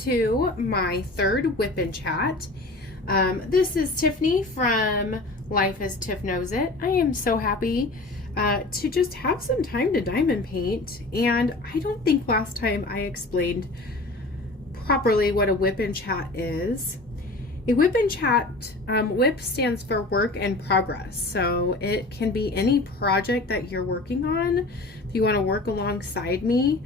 to my third WIP and Chat. This is Tiffany from Life as Tiff Knows It. I am so happy to just have some time to diamond paint, and I don't think last time I explained properly what a WIP and Chat is. A WIP and Chat, WIP stands for work in progress, so it can be any project that you're working on. If you want to work alongside me,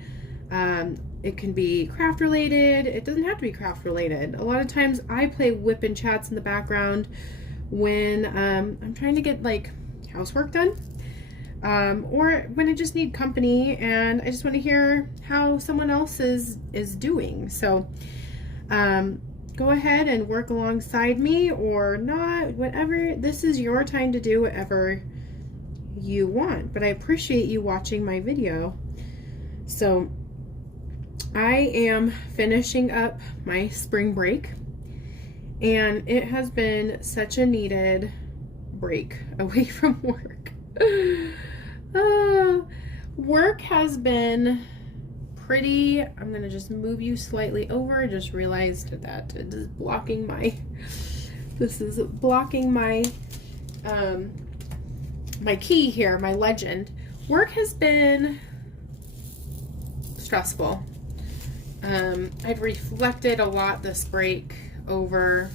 it can be craft related. It doesn't have to be craft related. A lot of times I play WIP and Chats in the background when I'm trying to get like housework done, or when I just need company and I just want to hear how someone else is doing. So go ahead and work alongside me or not, whatever. This is your time to do whatever you want, but I appreciate you watching my video. So I am finishing up my spring break, and it has been such a needed break away from work. Work has been pretty, I'm gonna just move you slightly over. I just realized that it is blocking my, my key here, my legend. Work has been stressful. I've reflected a lot this break over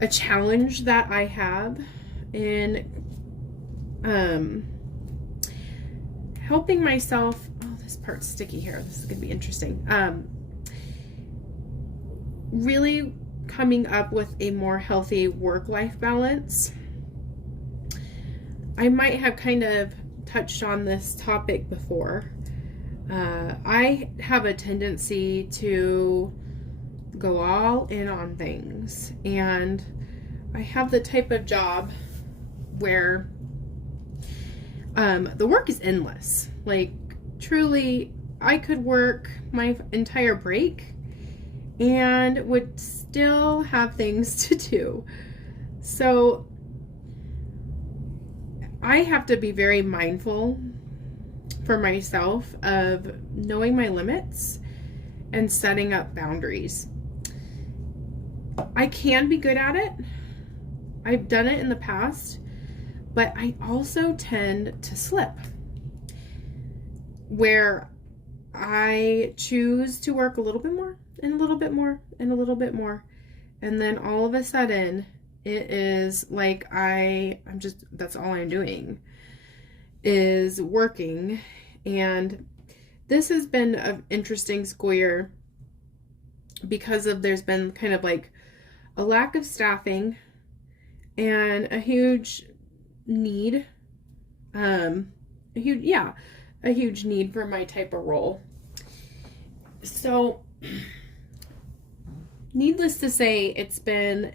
a challenge that I have in helping myself. Oh, this part's sticky here. This is gonna be interesting. Really coming up with a more healthy work-life balance. I might have kind of touched on this topic before. I have a tendency to go all in on things, and I have the type of job where the work is endless. Like, truly, I could work my entire break and would still have things to do. So I have to be very mindful for myself of knowing my limits and setting up boundaries. I can be good at it. I've done it in the past, but I also tend to slip where I choose to work a little bit more and a little bit more and a little bit more, and then all of a sudden it is like I'm just, that's all I'm doing is working. And this has been an interesting school year because there's been kind of like a lack of staffing and a huge need, a huge need for my type of role. So needless to say, it's been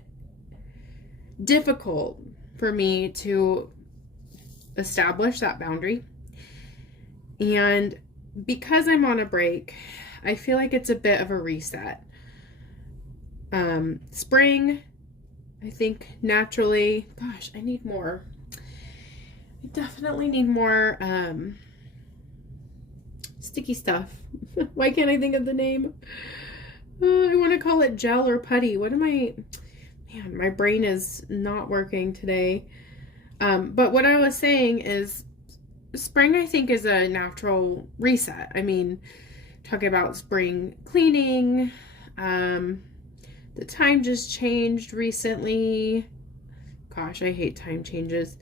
difficult for me to establish that boundary. And because I'm on a break, I feel like it's a bit of a reset. Spring, I think naturally, gosh, I need more. I definitely need more sticky stuff. Why can't I think of the name? I want to call it gel or putty. Man, my brain is not working today. But what I was saying is spring, I think, is a natural reset. I mean, talking about spring cleaning, the time just changed recently. Gosh, I hate time changes.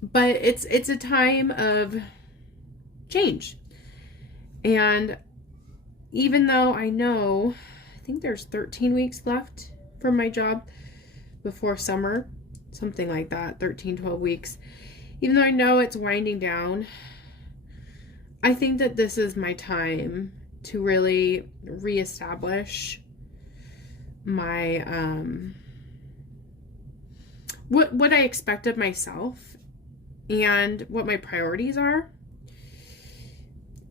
But it's a time of change. And even though I know, I think there's 13 weeks left for my job before summer, something like that, 12 weeks. Even though I know it's winding down, I think that this is my time to really reestablish my, what I expect of myself and what my priorities are.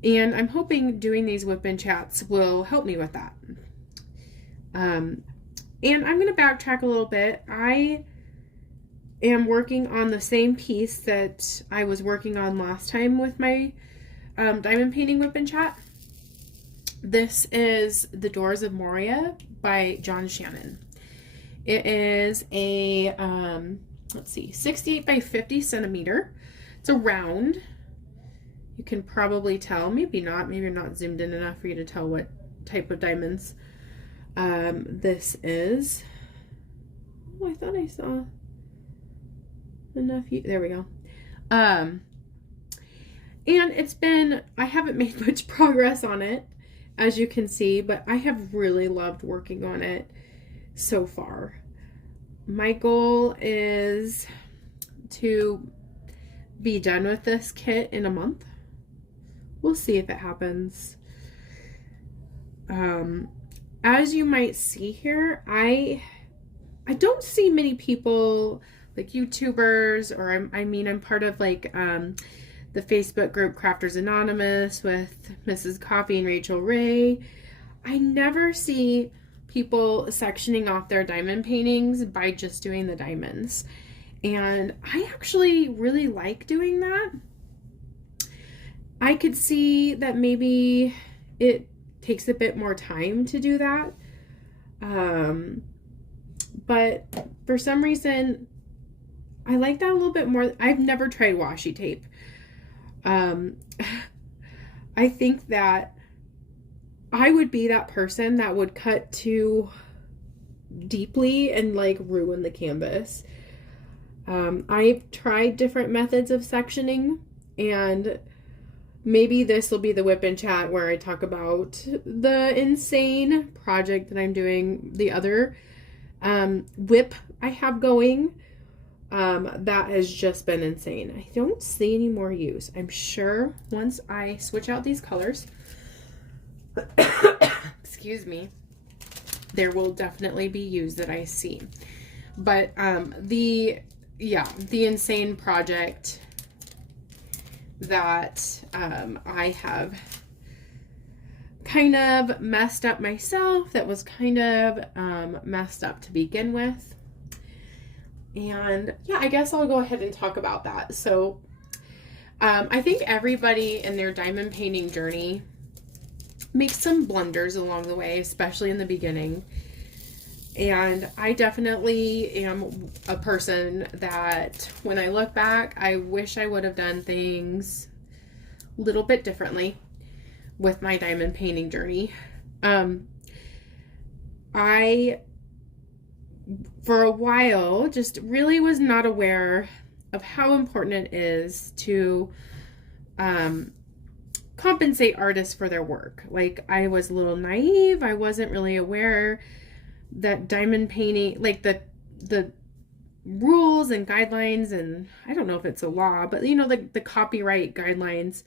And I'm hoping doing these WIP and Chats will help me with that. And I'm going to backtrack a little bit. I am working on the same piece that I was working on last time with my diamond painting whip and chat. This is The Doors of Moria by John Shannon. It is a, let's see, 68 by 50 centimeter. It's a round. You can probably tell, maybe not, maybe you're not zoomed in enough for you to tell what type of diamonds this is. Oh, I thought I saw enough. There we go. And it's been, I haven't made much progress on it, as you can see, but I have really loved working on it so far. My goal is to be done with this kit in a month. We'll see if it happens. As you might see here, I don't see many people, like YouTubers, or I'm part of like the Facebook group Crafters Anonymous with Mrs. Coffee and Rachel Ray. I never see people sectioning off their diamond paintings by just doing the diamonds. And I actually really like doing that. I could see that maybe it takes a bit more time to do that. But for some reason, I like that a little bit more. I've never tried washi tape. I think that I would be that person that would cut too deeply and like ruin the canvas. I've tried different methods of sectioning, and maybe this will be the whip and chat where I talk about the insane project that I'm doing, the other whip I have going. That has just been insane. I don't see any more use. I'm sure once I switch out these colors, excuse me, there will definitely be use that I see. But the insane project that I have kind of messed up myself, that was kind of messed up to begin with. And yeah, I guess I'll go ahead and talk about that. So I think everybody in their diamond painting journey makes some blunders along the way, especially in the beginning. And I definitely am a person that when I look back, I wish I would have done things a little bit differently with my diamond painting journey. I, for a while, just really was not aware of how important it is to compensate artists for their work. Like, I was a little naive. I wasn't really aware that diamond painting, like the rules and guidelines, and I don't know if it's a law, but you know, the copyright guidelines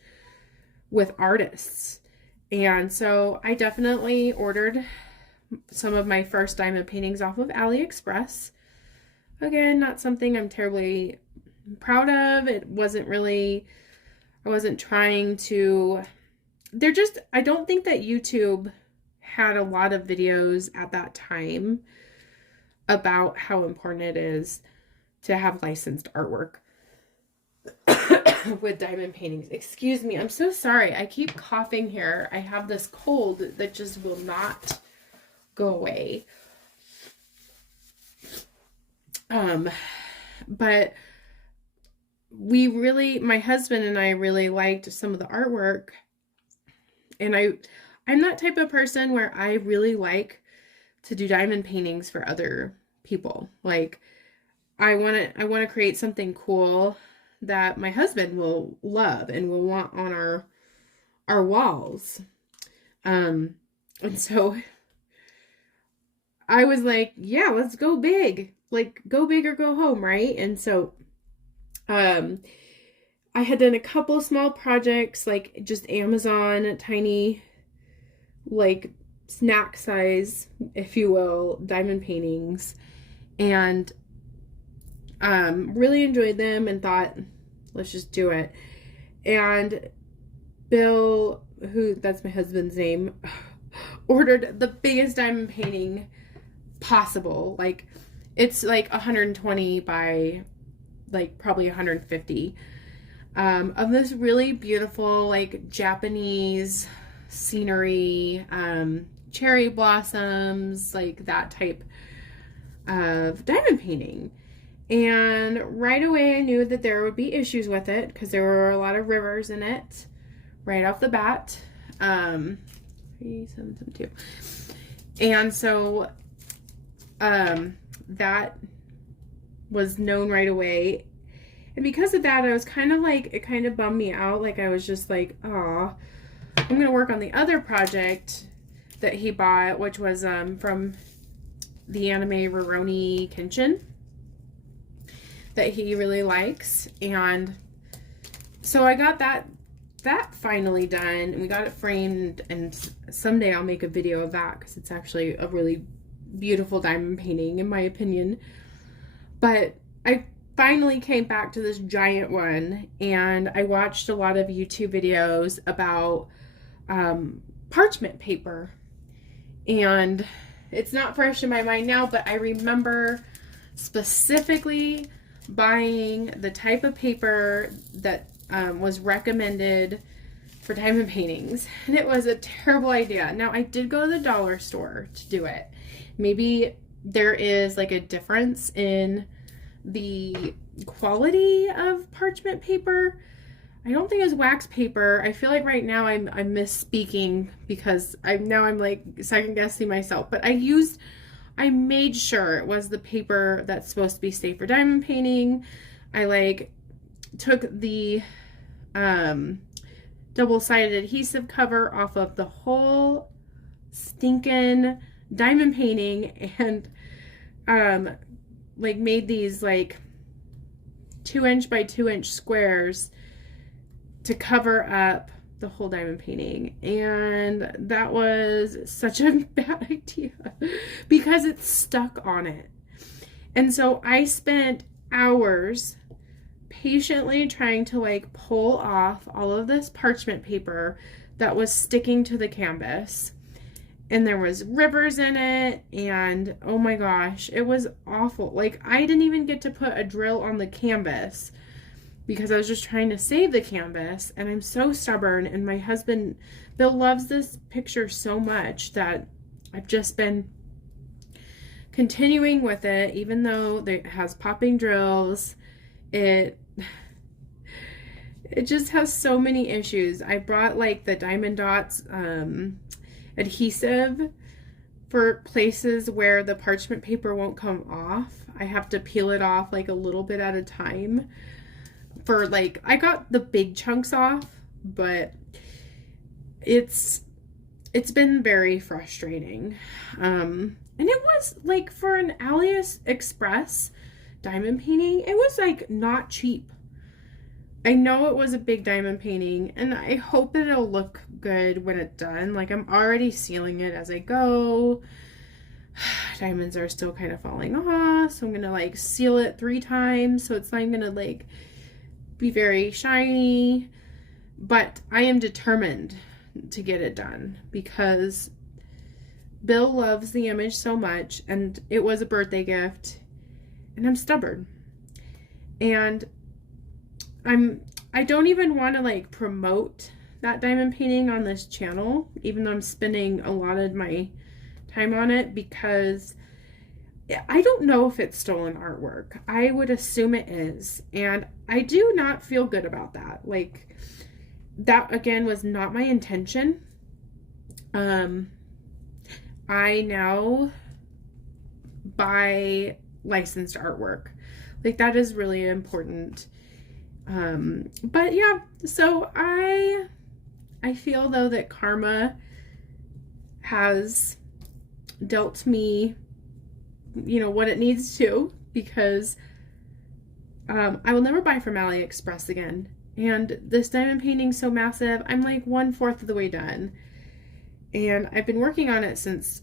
with artists. And so I definitely ordered some of my first diamond paintings off of AliExpress. Again, not something I'm terribly proud of. It wasn't really, I wasn't trying to, I don't think that YouTube had a lot of videos at that time about how important it is to have licensed artwork with diamond paintings. Excuse me, I'm so sorry. I keep coughing here. I have this cold that just will not go away. But we really, my husband and I really liked some of the artwork, and I'm that type of person where I really like to do diamond paintings for other people. Like, I want to create something cool that my husband will love and will want on our walls. And so I was like, yeah, let's go big. Like, go big or go home, right? And so I had done a couple small projects, like just Amazon, tiny, like snack size, if you will, diamond paintings, and really enjoyed them and thought, let's just do it. And Bill, that's my husband's name, ordered the biggest diamond painting possible. Like, it's like 120 by like probably 150. of this really beautiful, like, Japanese scenery, cherry blossoms, like that type of diamond painting. And right away I knew that there would be issues with it because there were a lot of rivers in it right off the bat. 3772. And so that was known right away. And because of that, I was kind of like, it kind of bummed me out. Like, I was just like, oh, I'm going to work on the other project that he bought, which was from the anime Rurouni Kenshin that he really likes. And so I got that finally done, and we got it framed, and someday I'll make a video of that because it's actually a really beautiful diamond painting in my opinion. But I finally came back to this giant one, and I watched a lot of YouTube videos about parchment paper, and it's not fresh in my mind now, but I remember specifically buying the type of paper that was recommended for diamond paintings, and it was a terrible idea. Now, I did go to the dollar store to do it. Maybe there is like a difference in the quality of parchment paper. I don't think it's wax paper. I feel like right now I'm misspeaking because I'm like second guessing myself, but I made sure it was the paper that's supposed to be safe for diamond painting. I like took the double-sided adhesive cover off of the whole stinking diamond painting, and like made these like 2-inch by 2-inch squares to cover up the whole diamond painting. And that was such a bad idea because it's stuck on it. And so I spent hours patiently trying to like pull off all of this parchment paper that was sticking to the canvas. And there was rivers in it, and oh my gosh, it was awful. Like, I didn't even get to put a drill on the canvas because I was just trying to save the canvas, and I'm so stubborn. And my husband, Bill, loves this picture so much that I've just been continuing with it, even though it has popping drills. It just has so many issues. I brought like the Diamond Dots adhesive for places where the parchment paper won't come off. I have to peel it off like a little bit at a time. For like, I got the big chunks off, but it's been very frustrating. And it was like, for an AliExpress diamond painting, it was like not cheap. I know it was a big diamond painting, and I hope that it'll look good when it's done. Like, I'm already sealing it as I go. Diamonds are still kind of falling off, so I'm gonna like seal it 3 times so it's not gonna like be very shiny. But I am determined to get it done because Bill loves the image so much, and it was a birthday gift, and I'm stubborn. And I don't even want to like promote that diamond painting on this channel, even though I'm spending a lot of my time on it, because I don't know if it's stolen artwork. I would assume it is, and I do not feel good about that. Like, that again was not my intention. I now buy licensed artwork. Like, that is really important. But yeah, so I feel though that karma has dealt me, you know, what it needs to, because I will never buy from AliExpress again. And this diamond painting's so massive, I'm like 1/4 of the way done. And I've been working on it since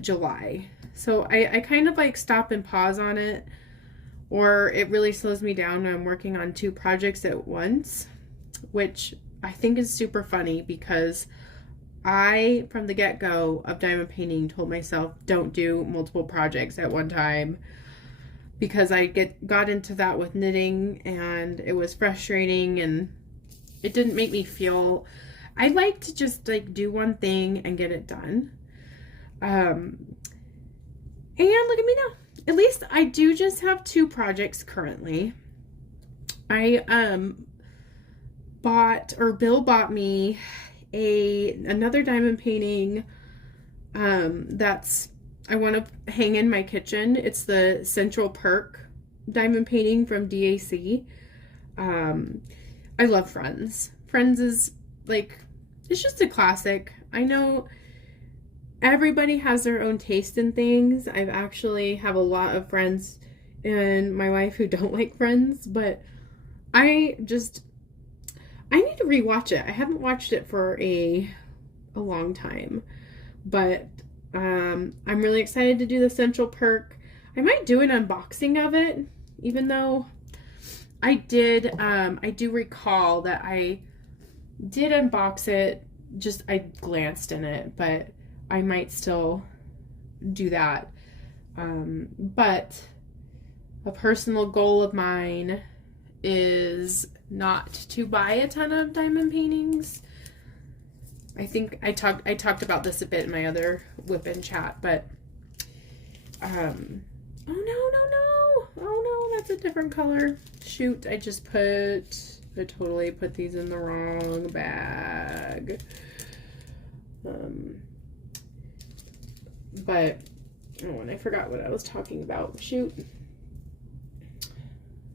July. So I kind of like stop and pause on it, or it really slows me down when I'm working on 2 projects at once, which I think is super funny because I, from the get-go of diamond painting, told myself don't do multiple projects at one time. because I got into that with knitting, and it was frustrating, and it didn't make me feel. I like to just like do one thing and get it done. And look at me now. At least I do just have 2 projects currently. I Bill bought me another diamond painting that's I want to hang in my kitchen. It's the Central Perk diamond painting from DAC. I love Friends. Friends is like, it's just a classic. I know everybody has their own taste in things. I've actually have a lot of friends in my life who don't like Friends, but I need to rewatch it. I haven't watched it for a long time, but I'm really excited to do the Central Perk. I might do an unboxing of it, even though I do recall that I did unbox it. Just I glanced in it, but I might still do that. But a personal goal of mine is not to buy a ton of diamond paintings. I think I talked about this a bit in my other WIP in chat, but oh no, that's a different color. Shoot, I totally put these in the wrong bag. But and I forgot what I was talking about. Shoot.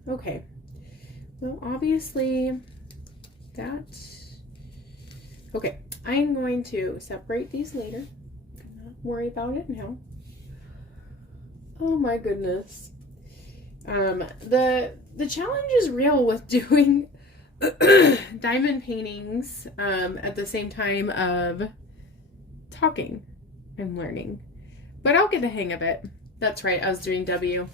Okay. Well, obviously okay. I'm going to separate these later. Not worry about it now. Oh my goodness. The challenge is real with doing diamond paintings at the same time of talking. I'm learning. But I'll get the hang of it. That's right, I was doing W.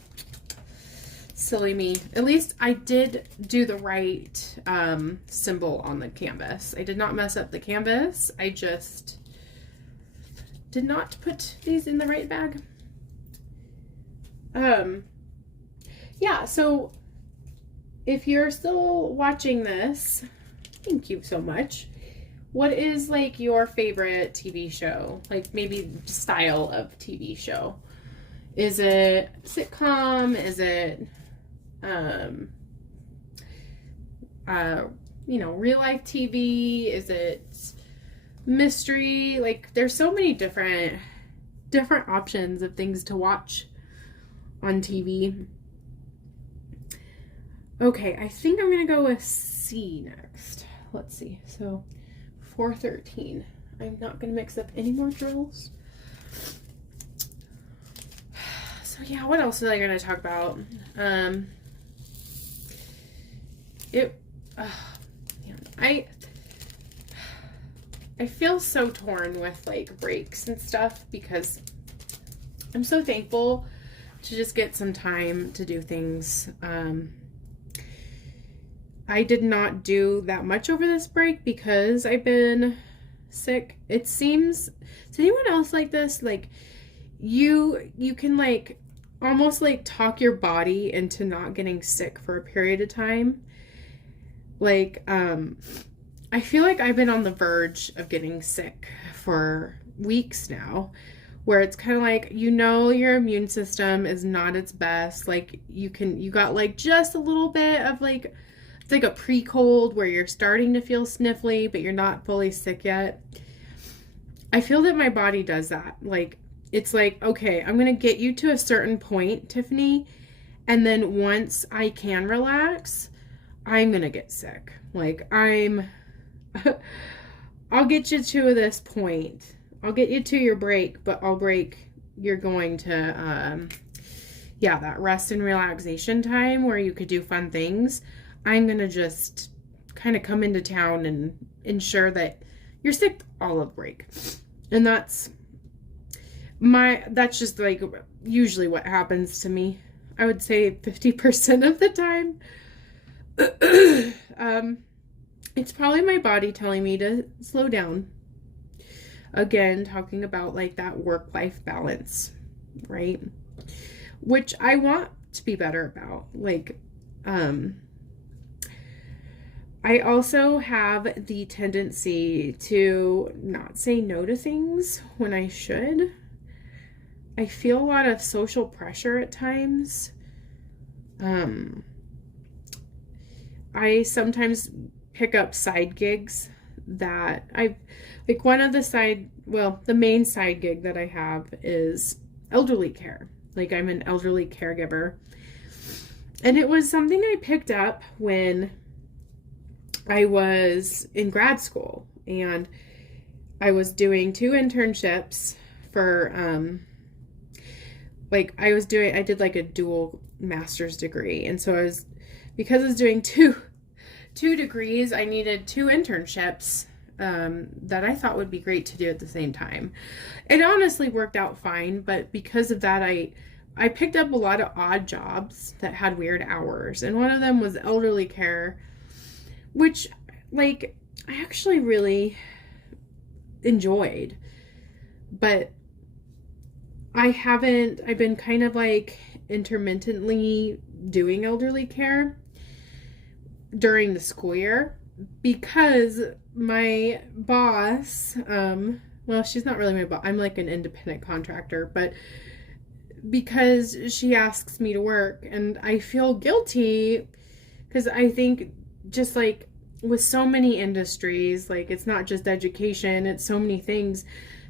Silly me. At least I did do the right symbol on the canvas. I did not mess up the canvas. I just did not put these in the right bag. Yeah, so if you're still watching this, thank you so much. What is like your favorite TV show? Like maybe style of TV show? Is it sitcom? Is it real life TV? Is it mystery? Like there's so many different options of things to watch on TV. Okay, I think I'm gonna go with C next. Let's see. So 413. I'm not gonna mix up any more drills. So yeah, what else are I gonna talk about? I feel so torn with like breaks and stuff because I'm so thankful to just get some time to do things. I did not do that much over this break because I've been sick. It seems, is anyone else like this? Like you can like almost like talk your body into not getting sick for a period of time. Like, I feel like I've been on the verge of getting sick for weeks now, where it's kind of like, your immune system is not its best. Like you got like just a little bit of like, it's like a pre-cold where you're starting to feel sniffly, but you're not fully sick yet. I feel that my body does that. Like, it's like, okay, I'm going to get you to a certain point, Tiffany. And then once I can relax, I'm going to get sick. Like I'll get you to this point. I'll get you to your break, but you're going to, that rest and relaxation time where you could do fun things. I'm going to just kind of come into town and ensure that you're sick all of break. And that's just like usually what happens to me. I would say 50% of the time. It's probably my body telling me to slow down. Again, talking about like that work-life balance, right? Which I want to be better about. Like, I also have the tendency to not say no to things when I should. I feel a lot of social pressure at times. I sometimes pick up side gigs that like one of the main side gig that I have is elderly care. Like, I'm an elderly caregiver. And it was something I picked up when I was in grad school, and I was doing 2 internships for, I did like a dual master's degree. And so because I was doing two degrees, I needed 2 internships that I thought would be great to do at the same time. It honestly worked out fine, but because of that, I picked up a lot of odd jobs that had weird hours. And one of them was elderly care, which, like, I actually really enjoyed. But I've been kind of like intermittently doing elderly care during the school year because my boss, well, she's not really my boss. I'm like an independent contractor, but because she asks me to work, and I feel guilty because I think just like with so many industries, like it's not just education, it's so many things.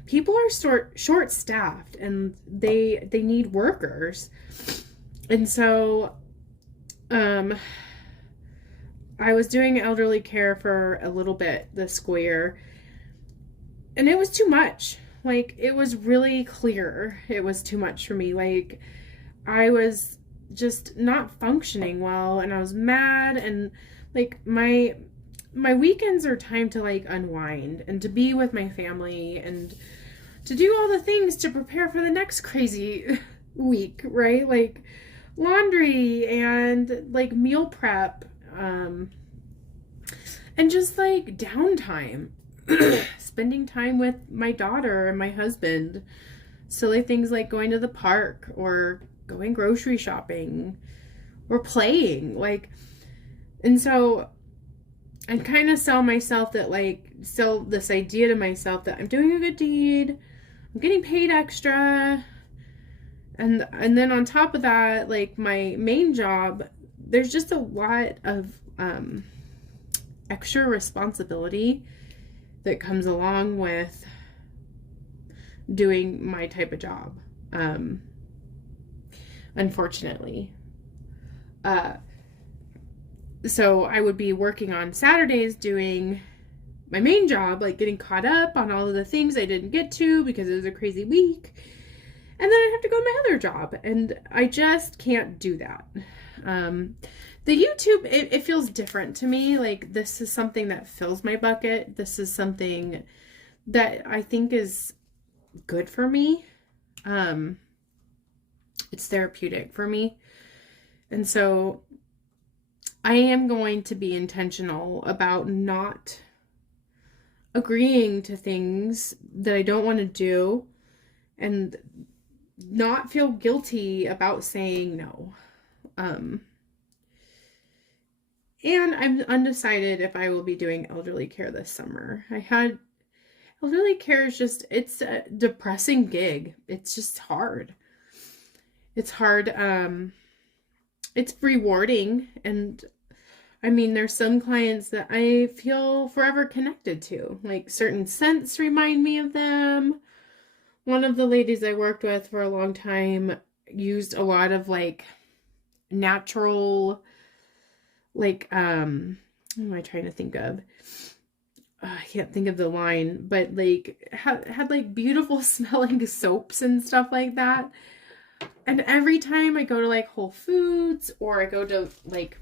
People are short-staffed and they need workers. And so I was doing elderly care for a little bit this school year, and it was too much. Like, it was really clear it was too much for me. Like, I was just not functioning well, and I was mad, and like my weekends are time to like unwind and to be with my family and to do all the things to prepare for the next crazy week, right? Like laundry and like meal prep, and just like downtime. Spending time with my daughter and my husband. Silly things like going to the park or going grocery shopping or playing. Like, and so I kind of sell this idea to myself that I'm doing a good deed, I'm getting paid extra, and then on top of that, like my main job, there's just a lot of extra responsibility that comes along with doing my type of job, unfortunately. So I would be working on Saturdays doing my main job, like getting caught up on all of the things I didn't get to because it was a crazy week. And then I'd have to go to my other job, and I just can't do that. The YouTube, it feels different to me. Like, this is something that fills my bucket. This is something that I think is good for me. It's therapeutic for me. And so I am going to be intentional about not agreeing to things that I don't want to do and not feel guilty about saying no. And I'm undecided if I will be doing elderly care this summer. Elderly care is just, it's a depressing gig. It's just hard. It's hard. It's rewarding. And I mean, there's some clients that I feel forever connected to. Like, certain scents remind me of them. One of the ladies I worked with for a long time used a lot of like natural, like, what am I trying to think of? I can't think of the line, but like had like beautiful smelling soaps and stuff like that. And every time I go to like Whole Foods, or I go to like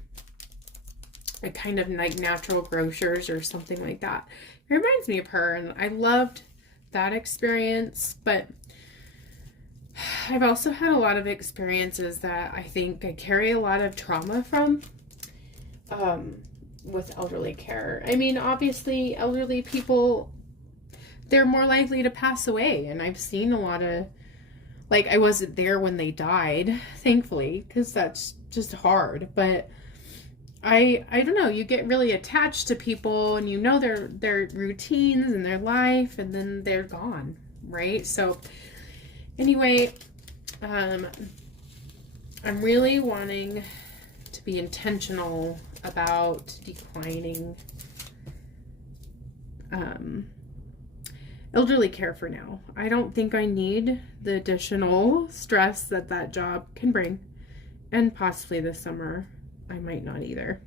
a kind of like natural grocers or something like that, it reminds me of her, and I loved that experience. But I've also had a lot of experiences that I think I carry a lot of trauma from, with elderly care. I mean, obviously, elderly people, they're more likely to pass away, and I've seen a lot Like, I wasn't there when they died, thankfully, because that's just hard. But I don't know, you get really attached to people and you know their routines and their life, and then they're gone, right? So anyway, I'm really wanting to be intentional about declining elderly care for now. I don't think I need the additional stress that job can bring, and possibly this summer I might not either.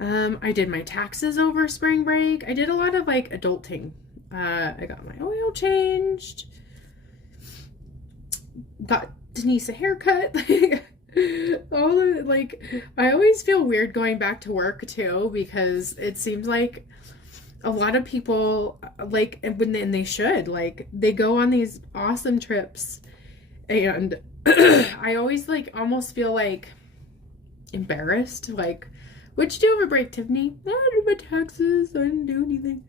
I did my taxes over spring break. I did a lot of like adulting. I got my oil changed, got Denise a haircut. All the, like, I always feel weird going back to work too, because it seems like a lot of people, like, when they should, like, they go on these awesome trips, and I always like almost feel like embarrassed, like, what'd you do over break, Tiffany? I did my taxes, I didn't do anything.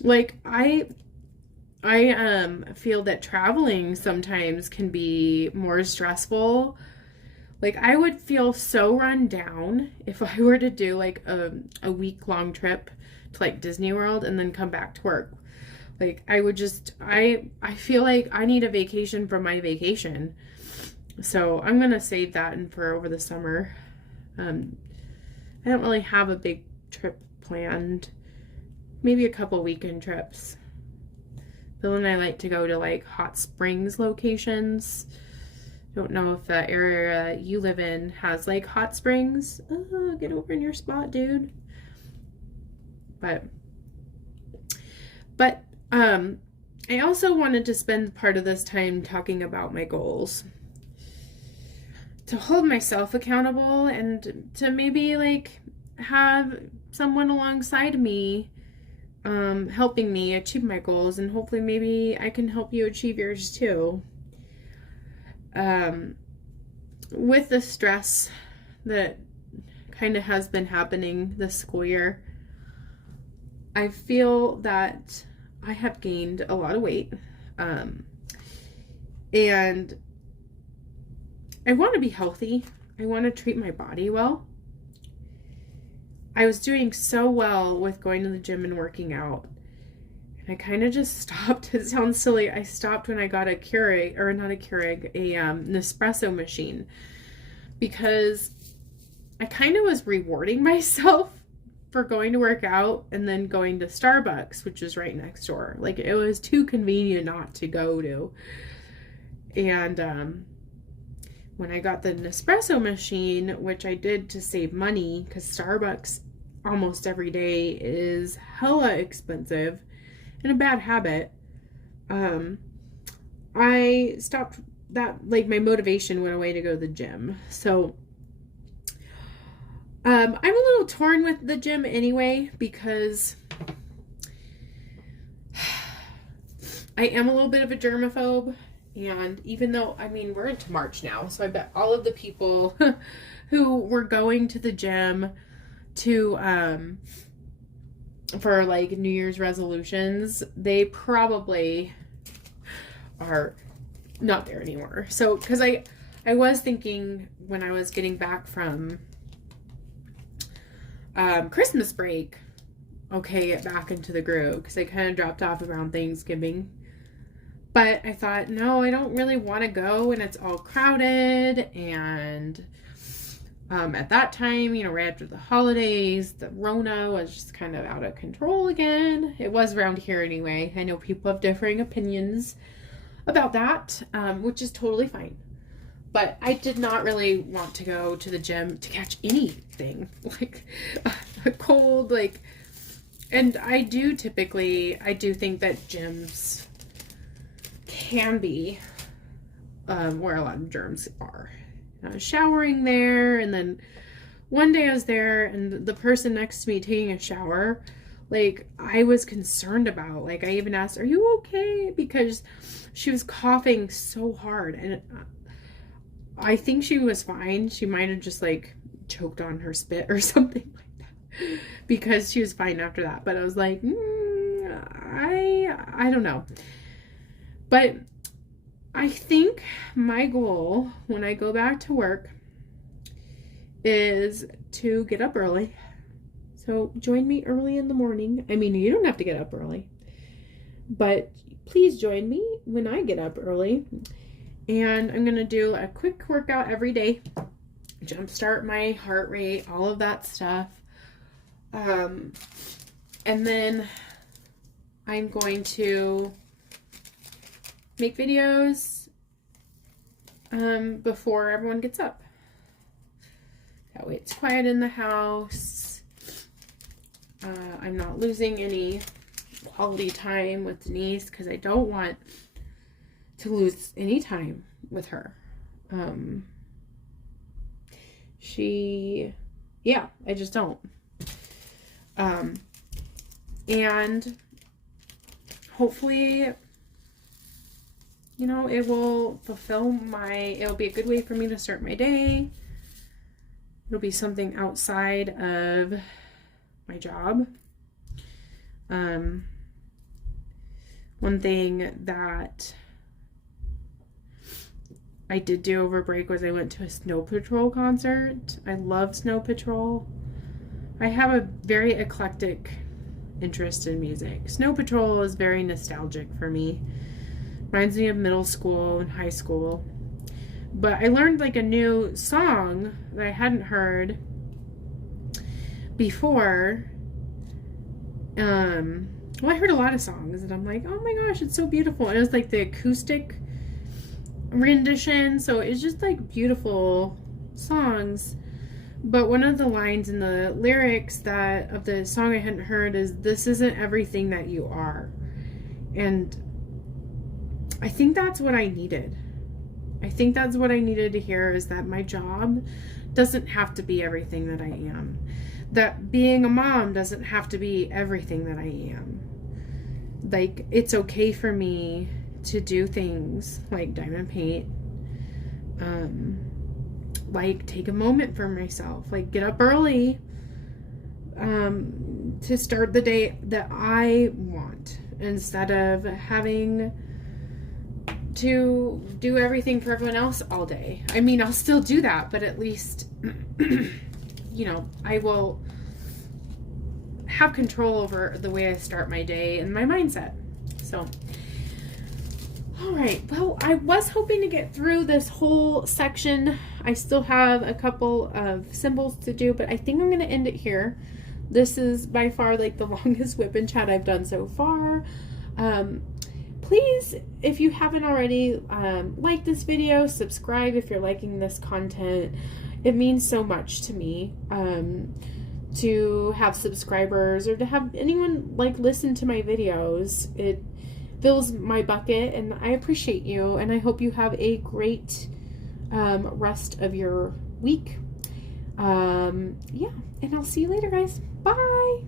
Like, I feel that traveling sometimes can be more stressful. Like, I would feel so run down if I were to do like a week-long trip to like Disney World and then come back to work. Like, I would just, I feel like I need a vacation from my vacation. So I'm going to save that and for over the summer. I don't really have a big trip planned. Maybe a couple weekend trips. Bill and I like to go to like hot springs locations. Don't know if the area you live in has like hot springs. Oh, get over in your spot, dude. But I also wanted to spend part of this time talking about my goals. To hold myself accountable and to maybe like have someone alongside me helping me achieve my goals, and hopefully maybe I can help you achieve yours too. With the stress that kind of has been happening this school year, I feel that I have gained a lot of weight, and I want to be healthy. I want to treat my body well. I was doing so well with going to the gym and working out, and I kind of just stopped. It sounds silly. I stopped when I got a Keurig, or not a Keurig, an espresso machine, because I kind of was rewarding myself for going to work out and then going to Starbucks, which is right next door. Like, it was too convenient not to go to. And when I got the Nespresso machine, which I did to save money, because Starbucks almost every day is hella expensive and a bad habit, I stopped that. Like, my motivation went away to go to the gym. So I'm a little torn with the gym anyway, because I am a little bit of a germaphobe. And even though, I mean, we're into March now, so I bet all of the people who were going to the gym to, for like New Year's resolutions, they probably are not there anymore. So, because I was thinking when I was getting back from Christmas break, okay, get back into the groove, because I kind of dropped off around Thanksgiving. But I thought, no, I don't really want to go, and it's all crowded, and at that time, you know, right after the holidays, the Rona was just kind of out of control again. It was around here anyway. I know people have differing opinions about that, which is totally fine. But I did not really want to go to the gym to catch anything, like a cold, like, and I do think that gyms can be where a lot of germs are. I was showering there, and then one day I was there, and the person next to me taking a shower, like, I was concerned about. Like, I even asked, "Are you okay?" Because she was coughing so hard, and I think she was fine. She might have just like choked on her spit or something like that, because she was fine after that. But I was like, I don't know. But I think my goal when I go back to work is to get up early. So join me early in the morning. I mean, you don't have to get up early, but please join me when I get up early. And I'm going to do a quick workout every day, jumpstart my heart rate, all of that stuff. And then I'm going to make videos before everyone gets up. That way it's quiet in the house. I'm not losing any quality time with Denise because I don't want to lose any time with her. I just don't. And hopefully, you know, it will it'll be a good way for me to start my day. It'll be something outside of my job. One thing that I did do over break was I went to a Snow Patrol concert. I love Snow Patrol. I have a very eclectic interest in music. Snow Patrol is very nostalgic for me. Reminds me of middle school and high school. But I learned like a new song that I hadn't heard before. Well, I heard a lot of songs and I'm like, oh my gosh, it's so beautiful. And it was like the acoustic rendition, so it's just like beautiful songs. But one of the lines in the lyrics of the song I hadn't heard is, "This isn't everything that you are." And I think that's what I needed. I think that's what I needed to hear, is that my job doesn't have to be everything that I am. That being a mom doesn't have to be everything that I am. Like, it's okay for me to do things like diamond paint, like take a moment for myself, like get up early, to start the day that I want, instead of having to do everything for everyone else all day. I mean, I'll still do that, but at least, you know, I will have control over the way I start my day and my mindset. So, all right, well, I was hoping to get through this whole section. I still have a couple of symbols to do, but I think I'm going to end it here. This is by far like the longest whip and chat I've done so far. Please, if you haven't already, like this video, subscribe if you're liking this content. It means so much to me to have subscribers or to have anyone like listen to my videos. It fills my bucket, and I appreciate you, and I hope you have a great rest of your week. Yeah, and I'll see you later, guys. Bye.